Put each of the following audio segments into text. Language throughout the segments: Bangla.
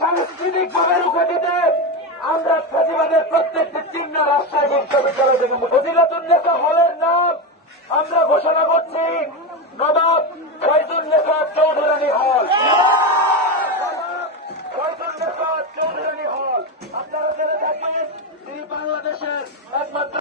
সাংস্কৃতিক ভাবে রুখে দিতে আমরা ফ্যাসিবাদের প্রত্যেকটি চিহ্ন রাজশাহী বিশ্ববিদ্যালয় থেকে ফজিলাতুন্নেসা হলের নাম আমরা ঘোষণা করছি নবাব ফয়জুন্নেসা চৌধুরানী হল। ফয়জুন্নেসা চৌধুরানী হল আপনারা জেনে থাকবেন তিনি বাংলাদেশের একমাত্র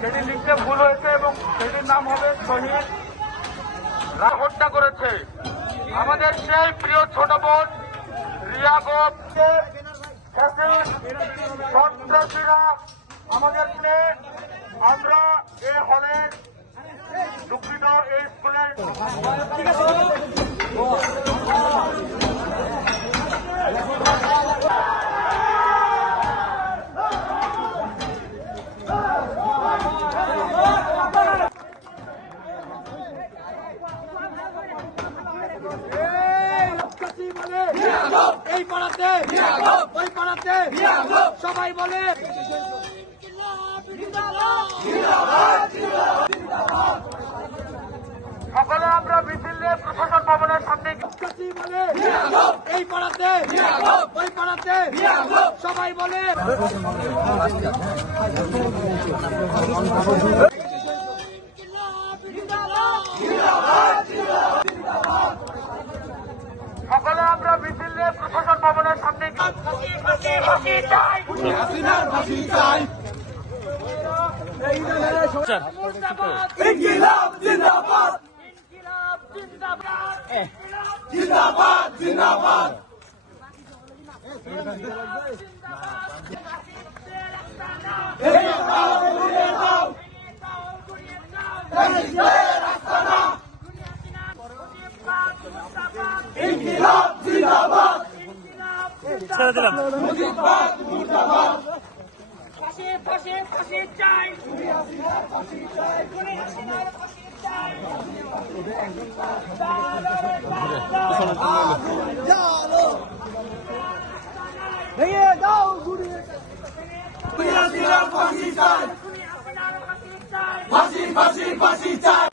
সেটি লিখতে ভুল হয়েছে এবং সেটির নাম হবে শহীদ হত্যা করেছে আমাদের সেই প্রিয় ছোট বোন রিয়া গোপকে সন্ত্রাসীরা আমাদের আমরা এ হলের দুঃখিত এই স্কুলের এই পাড়াতে ওই পাড়াতে সবাই বলে সকলে আমরা মিছিল নিয়ে প্রশাসন ভবনের সামনে বলে এই পাড়াতে ওই পাড়াতে সবাই বলে সকলে আমরা মিছিল নিয়ে প্রশাসন ভবনের সামনে ইনকিলাব জিন্দাবাদ জিন্দাবাদ জিন্দাবাদ ইনকিলাব জিন্দাবাদ ছেড়ে দিলাম মুজিবাদ মুর্দাবাদ ফাঁসি ফাঁসি ফাঁসি চাই ফাঁসি চাই ফাঁসি চাই ভেঙে দাও ঘুরিয়ে ফাঁসি চাই ফাঁসি ফাঁসি ফাঁসি চাই